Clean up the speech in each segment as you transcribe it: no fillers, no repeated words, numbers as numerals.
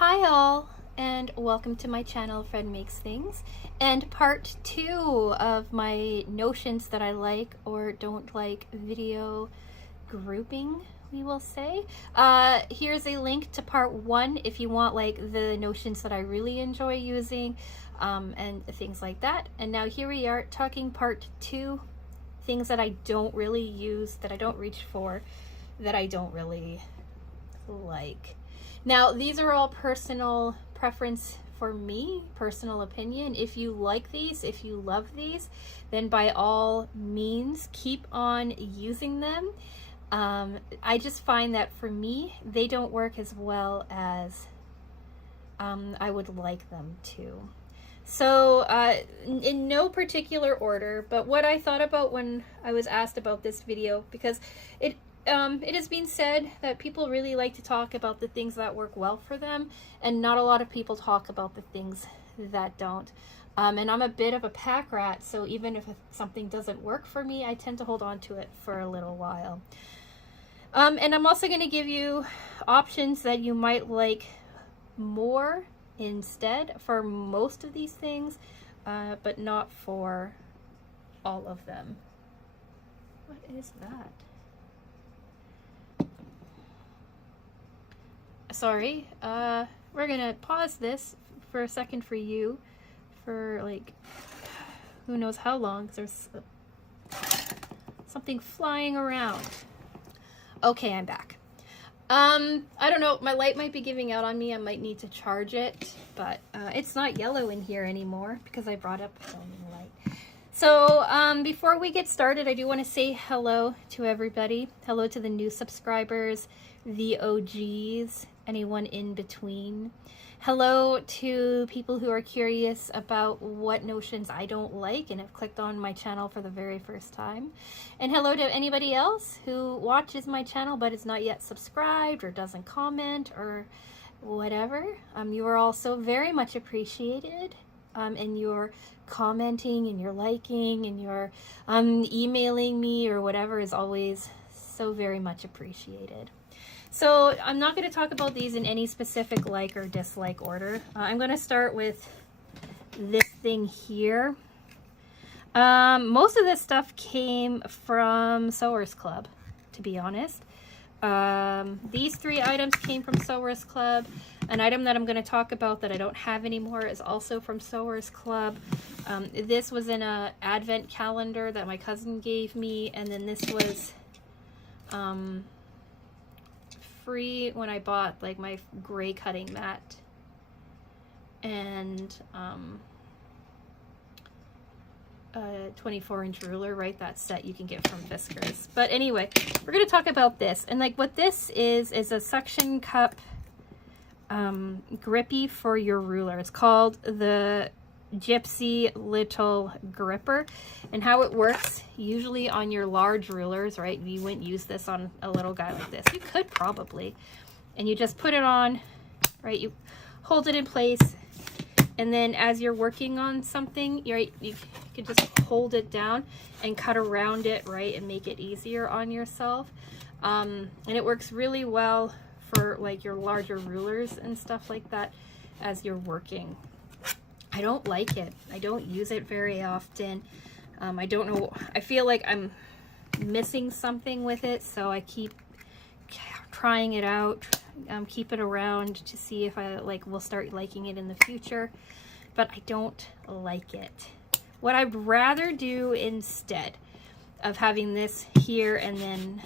Hi all, and welcome to my channel, Fred Makes Things, and part 2 of my notions that I like or don't like video grouping, we will say. Here's a link to part 1 if you want like the notions that I really enjoy using and things like that. And now here we are talking part 2, things that I don't really use, that I don't reach for, that I don't really like. Now, these are all personal preference for me, personal opinion. If you like these, if you love these, then by all means, keep on using them. I just find that for me, they don't work as well as I would like them to. So, in no particular order, but what I thought about when I was asked about this video, because it has been said that people really like to talk about the things that work well for them, and not a lot of people talk about the things that don't. And I'm a bit of a pack rat, so even if something doesn't work for me, I tend to hold on to it for a little while. And I'm also going to give you options that you might like more instead for most of these things, but not for all of them. What is that? Sorry, we're gonna pause this for a second for you, for like, who knows how long, because there's something flying around. Okay, I'm back. I don't know, my light might be giving out on me, I might need to charge it, but it's not yellow in here anymore because I brought up filming light. So, before we get started, I do want to say hello to everybody. Hello to the new subscribers, the OGs, anyone in between. Hello to people who are curious about what notions I don't like and have clicked on my channel for the very first time. And hello to anybody else who watches my channel but is not yet subscribed or doesn't comment or whatever. You are all so very much appreciated. And your commenting and your liking and your emailing me or whatever is always so very much appreciated. So I'm not going to talk about these in any specific like or dislike order. I'm going to start with this thing here. Most of this stuff came from Sewers Club, to be honest. These 3 items came from Sewers Club. An item that I'm going to talk about that I don't have anymore is also from Sewers Club. This was in an advent calendar that my cousin gave me, and then this was free when I bought like my gray cutting mat and a 24-inch ruler, right? That set you can get from Fiskars. But anyway, we're going to talk about this. And like what this is a suction cup grippy for your ruler. It's called the Gypsy Little Gripper, and how it works usually on your large rulers, right? You wouldn't use this on a little guy like this. You could probably, and you just put it on, right? You hold it in place, and then as you're working on something, you can just hold it down and cut around it, right, and make it easier on yourself. And it works really well for like your larger rulers and stuff like that as you're working. I don't like it. I don't use it very often. I don't know. I feel like I'm missing something with it, so I keep trying it out. Keep it around to see if I will start liking it in the future, but I don't like it. What I'd rather do instead of having this here and then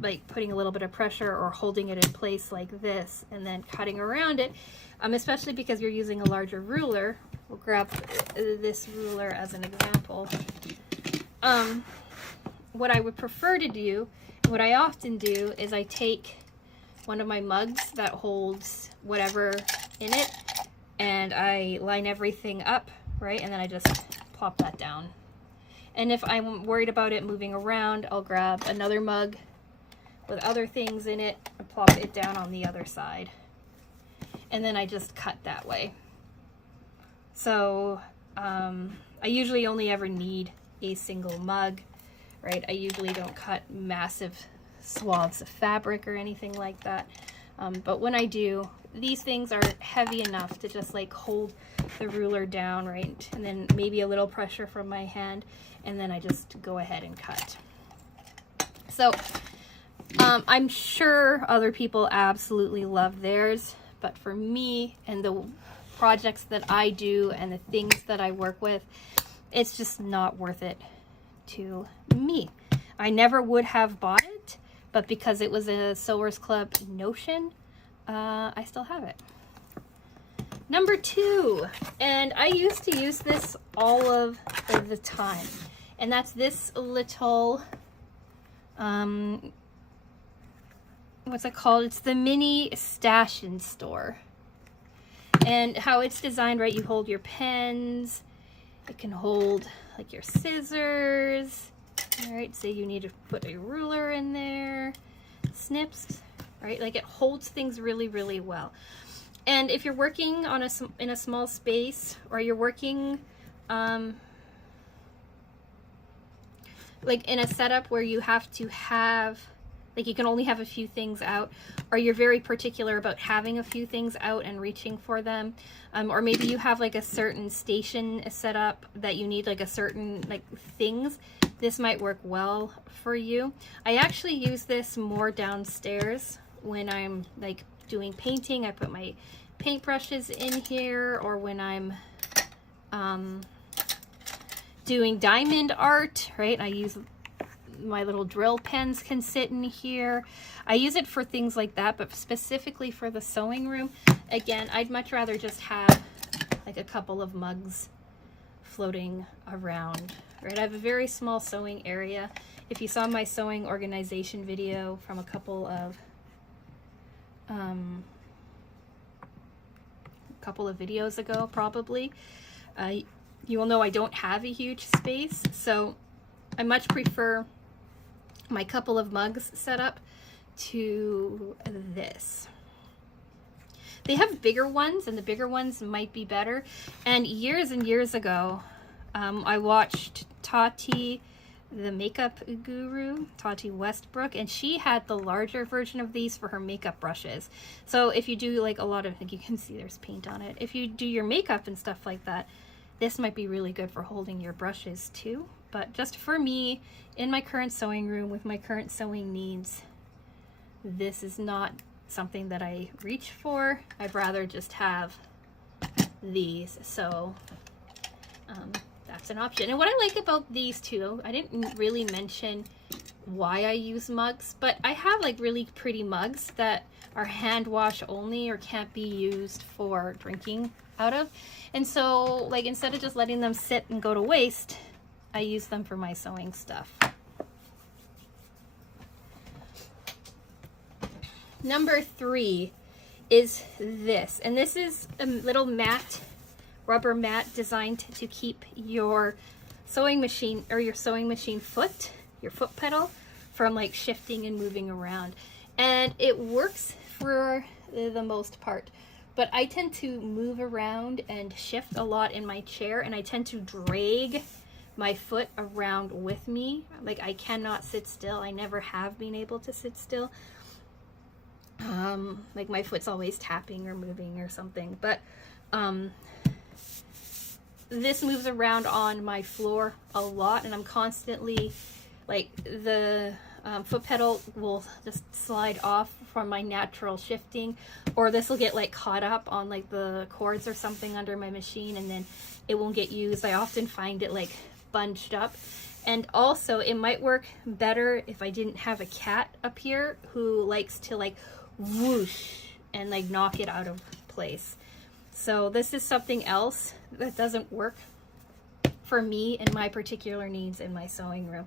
like putting a little bit of pressure or holding it in place like this and then cutting around it, especially because you're using a larger ruler. We'll grab this ruler as an example. What I would prefer to do, what I often do, is I take one of my mugs that holds whatever in it and I line everything up, right, and then I just plop that down. And if I'm worried about it moving around, I'll grab another mug with other things in it and plop it down on the other side. And then I just cut that way. So I usually only ever need a single mug, right? I usually don't cut massive swaths of fabric or anything like that. But when I do, these things are heavy enough to just like hold the ruler down, right? And then maybe a little pressure from my hand, and then I just go ahead and cut. So I'm sure other people absolutely love theirs, but for me and the projects that I do and the things that I work with, it's just not worth it to me. I never would have bought it, but because it was a Sewers Club notion, I still have it. Number 2, and I used to use this all of the time, and that's this little, what's it called? It's the mini stash and store. And how it's designed, right? You hold your pens. It can hold like your scissors. All right, say you need to put a ruler in there. Snips, right? Like it holds things really, really well. And if you're working on in a small space, or you're working like in a setup where you have to have, like you can only have a few things out, or you're very particular about having a few things out and reaching for them, or maybe you have like a certain station set up that you need like a certain like things, this might work well for you. I actually use this more downstairs when I'm like doing painting. I put my paintbrushes in here, or when I'm doing diamond art, right? I use my little drill pens can sit in here. I use it for things like that, but specifically for the sewing room, again, I'd much rather just have like a couple of mugs floating around, right? I have a very small sewing area. If you saw my sewing organization video from a couple of videos ago, probably, you will know I don't have a huge space, so I much prefer my couple of mugs set up to this. They have bigger ones, and the bigger ones might be better. And years ago, I watched Tati, the makeup guru, Tati Westbrook, and she had the larger version of these for her makeup brushes. So if you do like a lot of, like you can see there's paint on it. If you do your makeup and stuff like that, this might be really good for holding your brushes too. But just for me, in my current sewing room with my current sewing needs, this is not something that I reach for. I'd rather just have these. So that's an option. And what I like about these two, I didn't really mention why I use mugs, but I have like really pretty mugs that are hand wash only or can't be used for drinking out of. And so like instead of just letting them sit and go to waste, I use them for my sewing stuff. Number 3 is this, and this is a little mat, rubber mat designed to keep your sewing machine or your sewing machine foot, your foot pedal, from like shifting and moving around. And it works for the most part, but I tend to move around and shift a lot in my chair, and I tend to drag my foot around with me. Like I cannot sit still. I never have been able to sit still. Like my foot's always tapping or moving or something. But this moves around on my floor a lot, and I'm constantly like the foot pedal will just slide off from my natural shifting, or this will get like caught up on like the cords or something under my machine, and then it won't get used. I often find it like bunched up. And also it might work better if I didn't have a cat up here who likes to like whoosh and like knock it out of place. So this is something else that doesn't work for me and my particular needs in my sewing room.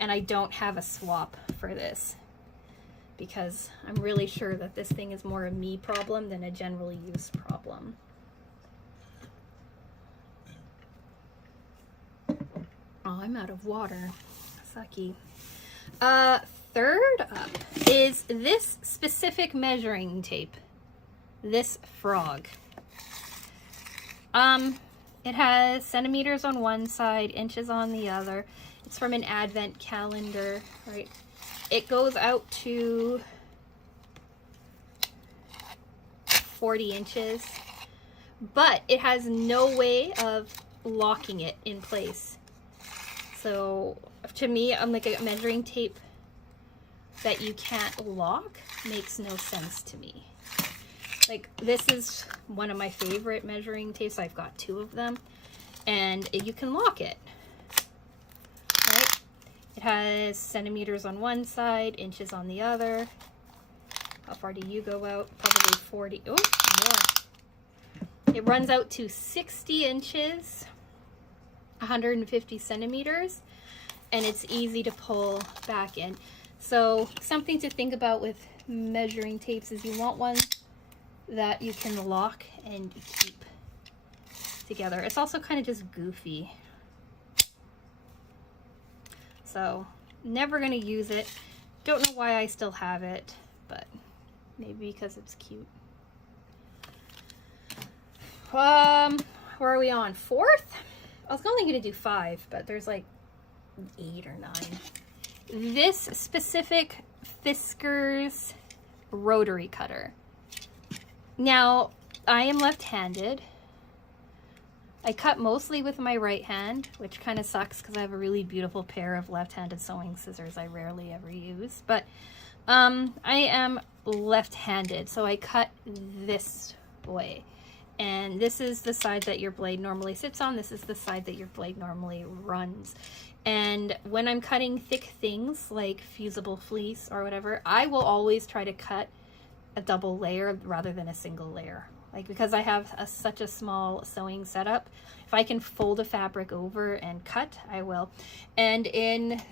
And I don't have a swap for this because I'm really sure that this thing is more a me problem than a generally used problem. Oh, I'm out of water. Sucky. Third up is this specific measuring tape. This frog. It has centimeters on one side, inches on the other. It's from an advent calendar, right? It goes out to 40 inches, but it has no way of locking it in place. So to me, I'm like, a measuring tape that you can't lock makes no sense to me. Like, this is one of my favorite measuring tapes. I've got 2 of them, and you can lock it, right? It has centimeters on one side, inches on the other. How far do you go out? Probably 40. Oh, more. It runs out to 60 inches, 150 centimeters, and it's easy to pull back in. So something to think about with measuring tapes is you want one that you can lock and keep together. It's also kind of just goofy. So never gonna use it. Don't know why I still have it, but maybe because it's cute. Where are we on? 4th? I was only gonna do 5, but there's like 8 or 9. This specific Fiskars rotary cutter. Now, I am left-handed. I cut mostly with my right hand, which kind of sucks because I have a really beautiful pair of left-handed sewing scissors I rarely ever use. But I am left-handed, so I cut this way. And this is the side that your blade normally sits on. This is the side that your blade normally runs. And when I'm cutting thick things like fusible fleece or whatever, I will always try to cut a double layer rather than a single layer. Like, because I have such a small sewing setup, if I can fold a fabric over and cut, I will. And in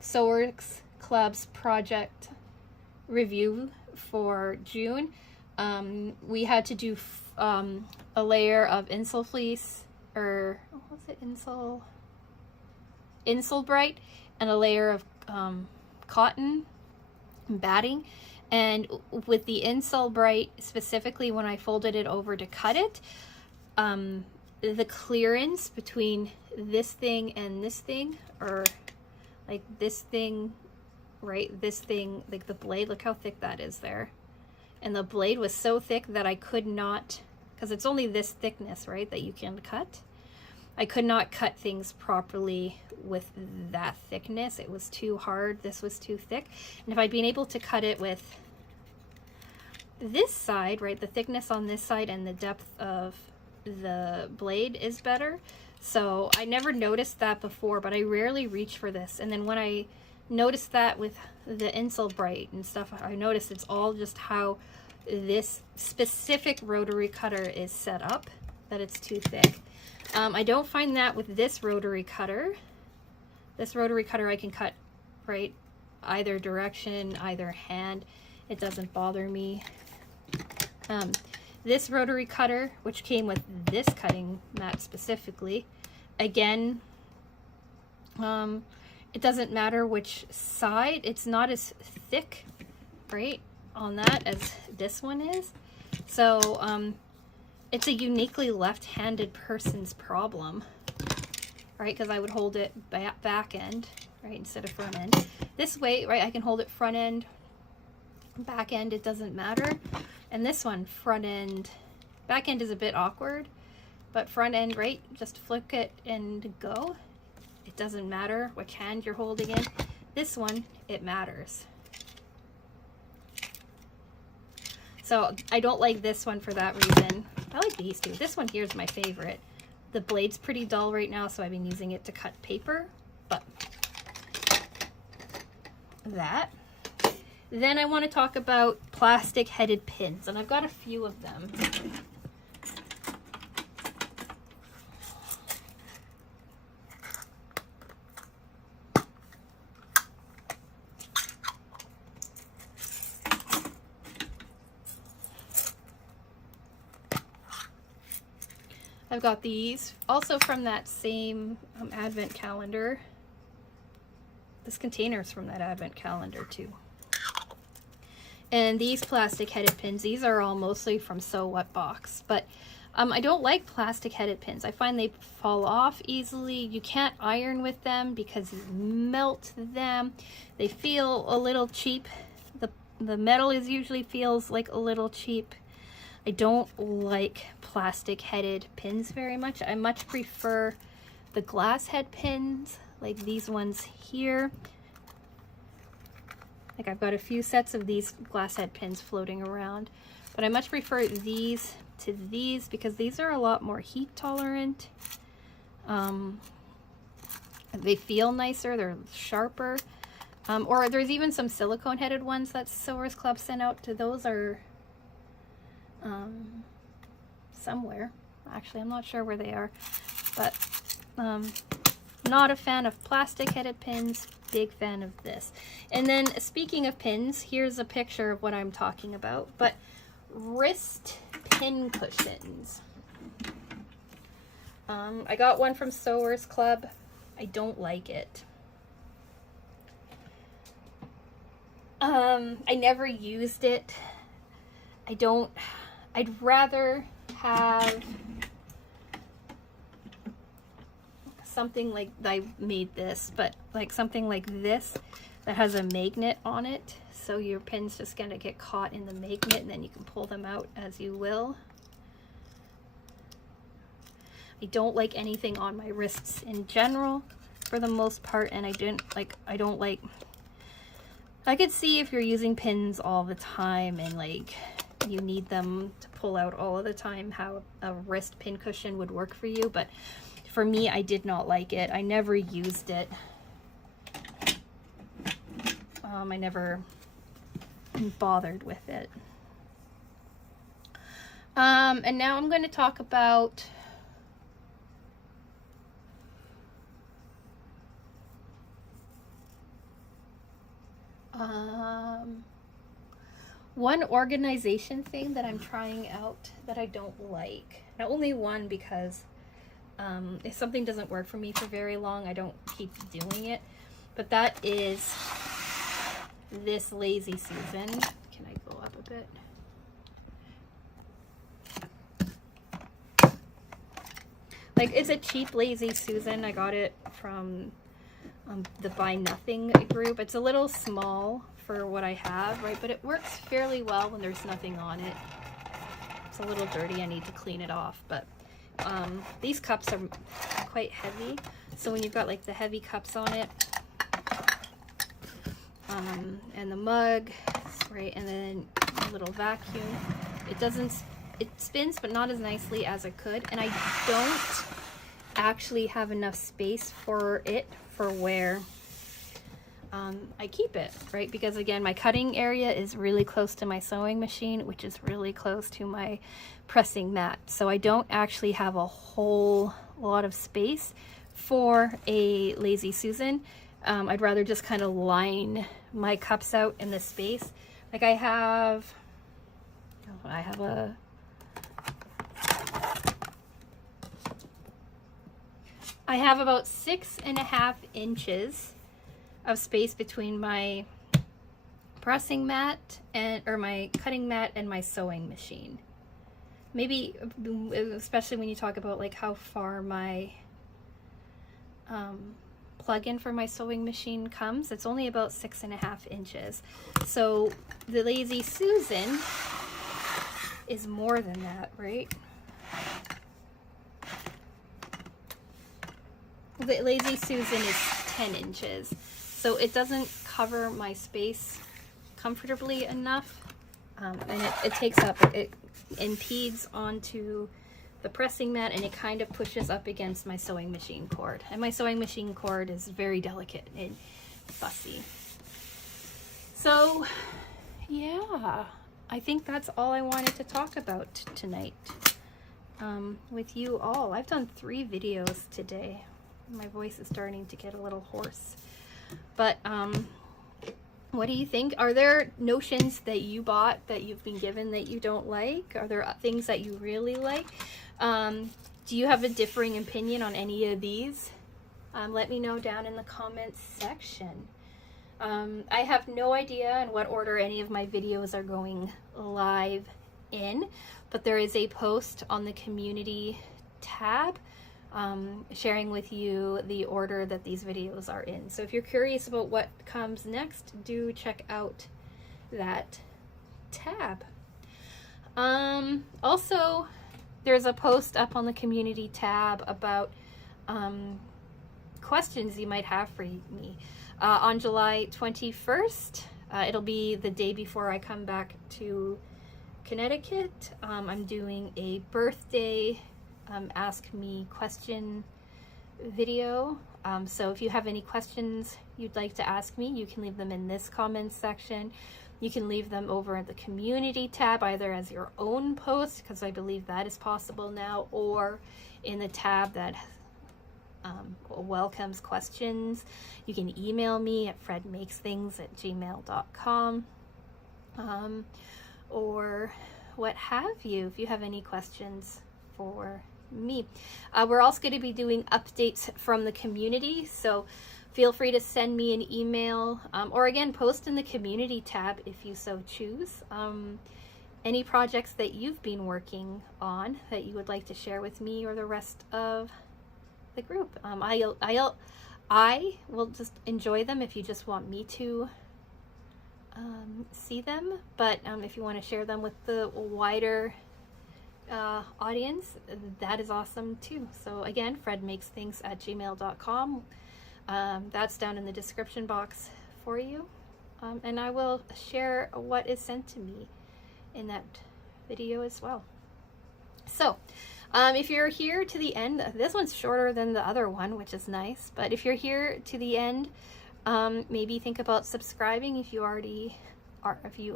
Sew-Works Club's project review for June, we had to do a layer of Insole fleece, or what was it, Insole Bright, and a layer of cotton batting. And with the Insole Bright specifically, when I folded it over to cut it, the clearance between this thing and this thing, or like this thing, right, this thing, like the blade, look how thick that is there. And the blade was so thick that I could not, because it's only this thickness, right, that you can cut. I could not cut things properly with that thickness. It was too hard. This was too thick. And if I'd been able to cut it with this side, right, the thickness on this side and the depth of the blade is better. So I never noticed that before, but I rarely reach for this. And then when I noticed that with the Insole Bright and stuff, I noticed it's all just how this specific rotary cutter is set up, that it's too thick. I don't find that with this rotary cutter. This rotary cutter I can cut, right, either direction, either hand. It doesn't bother me. This rotary cutter, which came with this cutting mat specifically, again, it doesn't matter which side. It's not as thick, right, on that as this one is. So it's a uniquely left-handed person's problem, right? Because I would hold it back end, right, instead of front end. This way, right, I can hold it front end, back end, it doesn't matter. And this one, front end, back end is a bit awkward, but front end, right, just flick it and go. It doesn't matter which hand you're holding in. This one, it matters. So I don't like this one for that reason. I like these two. This one here is my favorite. The blade's pretty dull right now, so I've been using it to cut paper, but that. Then I want to talk about plastic headed pins, and I've got a few of them. I've got these also from that same advent calendar. This container's from that advent calendar too. And these plastic headed pins, these are all mostly from Sew What Box, but I don't like plastic headed pins. I find they fall off easily. You can't iron with them because you melt them. They feel a little cheap. The metal usually feels like a little cheap. I don't like plastic headed pins very much. I much prefer the glass head pins, like these ones here. Like I've got a few sets of these glass head pins floating around, but I much prefer these to these because these are a lot more heat tolerant. They feel nicer, they're sharper. Or there's even some silicone headed ones that Sewers Club sent out. Those are somewhere. Actually, I'm not sure where they are, but not a fan of plastic headed pins, big fan of this. And then speaking of pins, here's a picture of what I'm talking about, but wrist pin cushions. I got one from Sewers Club. I don't like it. I never used it. I'd rather have something like, I made this, but like something like this that has a magnet on it. So your pin's just gonna get caught in the magnet and then you can pull them out as you will. I don't like anything on my wrists in general for the most part, and I could see if you're using pins all the time and like you need them to pull out all of the time, how a wrist pin cushion would work for you, but for me, I did not like it. I never used it. I never bothered with it. And now I'm going to talk about one organization thing that I'm trying out that I don't like. Now, only one, because if something doesn't work for me for very long, I don't keep doing it. But that is this Lazy Susan. Can I go up a bit? Like, it's a cheap Lazy Susan. I got it from the Buy Nothing group. It's a little small for what I have, right? But it works fairly well when there's nothing on it. It's a little dirty. I need to clean it off. But these cups are quite heavy. So when you've got like the heavy cups on it, and the mug, right? And then a little vacuum. It spins, but not as nicely as it could. And I don't actually have enough space for it for where I keep it, right? Because again, my cutting area is really close to my sewing machine, which is really close to my pressing mat. So I don't actually have a whole lot of space for a Lazy Susan. I'd rather just kind of line my cups out in the space. Like I have about 6.5 inches of space between my pressing mat or my cutting mat and my sewing machine. Maybe, especially when you talk about like how far my plug-in for my sewing machine comes, it's only about 6.5 inches. So the Lazy Susan is more than that, right? The Lazy Susan is 10 inches. So it doesn't cover my space comfortably enough. And it takes up, it impedes onto the pressing mat, and it kind of pushes up against my sewing machine cord. And my sewing machine cord is very delicate and fussy. So yeah, I think that's all I wanted to talk about tonight with you all. I've done 3 videos today. My voice is starting to get a little hoarse. But what do you think? Are there notions that you bought that you've been given that you don't like? Are there things that you really like? Do you have a differing opinion on any of these? Let me know down in the comments section. I have no idea in what order any of my videos are going live in, but there is a post on the community tab sharing with you the order that these videos are in. So if you're curious about what comes next, do check out that tab. Also, there's a post up on the community tab about questions you might have for me. On July 21st, it'll be the day before I come back to Connecticut. I'm doing a birthday ask me question video. So if you have any questions you'd like to ask me, you can leave them in this comments section. You can leave them over at the community tab, either as your own post, because I believe that is possible now, or in the tab that welcomes questions. You can email me at fredmakesthings@gmail.com, or what have you, if you have any questions for me. We're also going to be doing updates from the community, so feel free to send me an email, or again, post in the community tab if you so choose. Any projects that you've been working on that you would like to share with me or the rest of the group. I will just enjoy them if you just want me to see them, but if you want to share them with the wider audience, that is awesome too. So again, fredmakesthings@gmail.com. That's down in the description box for you, and I will share what is sent to me in that video as well. So if you're here to the end, this one's shorter than the other one, which is nice, but if you're here to the end, maybe think about subscribing if you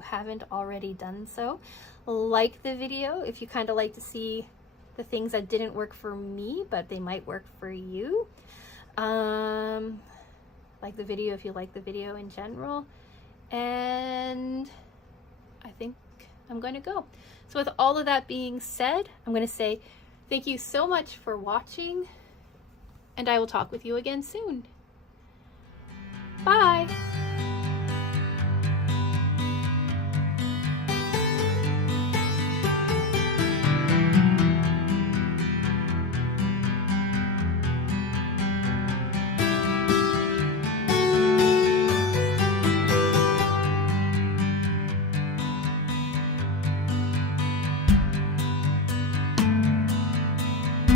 haven't already done so. Like the video if you kind of like to see the things that didn't work for me but they might work for you. Like the video if you like the video in general. And I think I'm going to go. So with all of that being said, I'm going to say thank you so much for watching, and I will talk with you again soon. Bye!